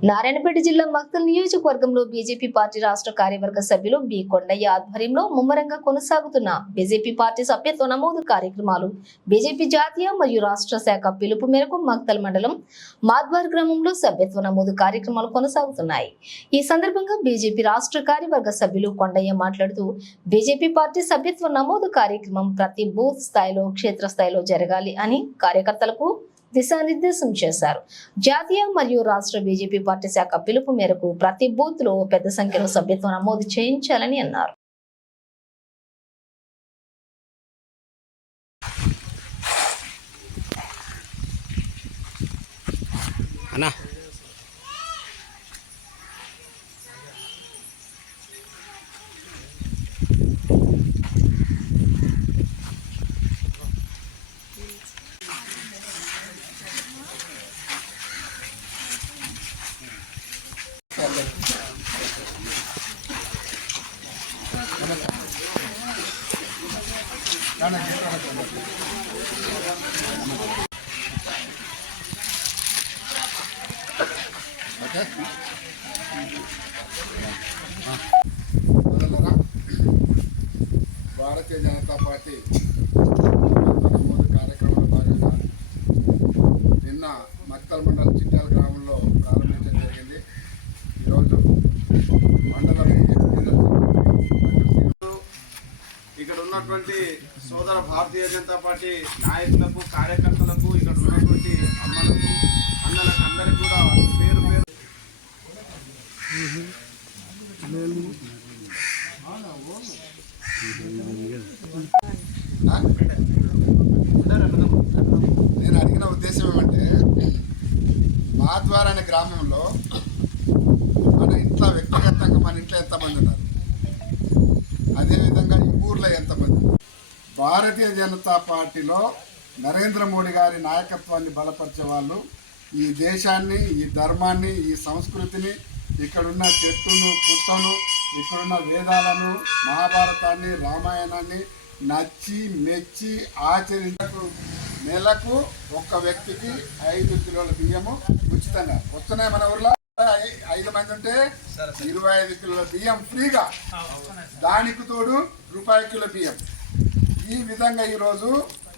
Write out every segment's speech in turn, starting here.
నారాయణపేట జిల్లా మక్తల్ నియోజకవర్గంలో BJP party రాష్ట్ర కార్యవర్గ సభ్యులు బి కొండయ్య ఆధ్వర్యంలో ముమ్మరంగా కొనసాగుతున్న బీజేపీ పార్టీ సభ్యత్వ నమోదు కార్యక్రమాలు బీజేపీ జాతీయ మరియు రాష్ట్ర శాఖ పిలుపు మేరకు మక్తల్ మండలం మాద్వార్ గ్రామంలో సభ్యత్వ నమోదు కార్యక్రమాలు కొనసాగుతున్నాయి. ఈ సందర్భంగా బీజేపీ రాష్ట్ర కార్యవర్గ సభ్యులు కొండయ్య మాట్లాడుతూ బీజేపీ పార్టీ సభ్యత్వ నమోదు కార్యక్రమం ప్రతి బూత్ స్థాయిలో క్షేత్రస్థాయిలో జరగాలి అని కార్యకర్తలకు దిశానిర్దేశం చేశారు. జాతీయ మరియు రాష్ట్ర బీజేపీ పార్టీ శాఖ పిలుపు మేరకు ప్రతి బూత్లో పెద్ద సంఖ్యలో సభ్యత్వం నమోదు చేయించాలని అన్నారు. అన్నా. భారతీయ జనతా పార్టీ నమోదు కార్యక్రమంలో భాగంగా నిన్న మక్తల్ మండలం చిట్టాల గ్రామంలో ప్రారంభ జరిగింది ఈరోజు మండల బీజేపీ కేంద్ర సభ్యులు ఇక్కడ ఉన్నటువంటి సోదర భారతీయ జనతా పార్టీ నాయకులకు కార్యకర్తలకు ఇక్కడ ఉన్నటువంటి అమ్మలకు అన్నలకు అందరికీ కూడా పేరు పేరు. నేను అడిగిన ఉద్దేశం ఏమంటే మాద్వార అనే గ్రామంలో మన ఇంట్లో వ్యక్తిగతంగా మన ఇంట్లో ఎంతమంది ఉన్నారు అదేవిధంగా ఈ ఊర్లో ఎంతమంది భారతీయ జనతా పార్టీలో నరేంద్ర మోడీ గారి నాయకత్వాన్ని బలపరిచే వాళ్ళు ఈ దేశాన్ని ఈ ధర్మాన్ని ఈ సంస్కృతిని ఇక్కడున్న చెట్టును పుట్టను ఇక్కడున్న వేదాలను మహాభారతాన్ని రామాయణాన్ని నచ్చి మెచ్చి ఆచరించకు. నెలకు ఒక్క వ్యక్తికి ఐదు కిలోల బియ్యము ఉచితంగా. వస్తున్నాయి మన ఊర్లో? ఐ- ఐదు మంది ఉంటే ఇరవై ఐదు కిలోల బియ్యం ఫ్రీగా. దానికి తోడు రూపాయి కిలో బియ్యం. ఈ విధంగా ఈరోజు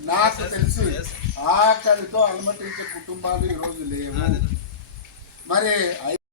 నాకు తెలిసి ఆకలితో అలమటించే కుటుంబాలు ఈరోజు లేవు. మరి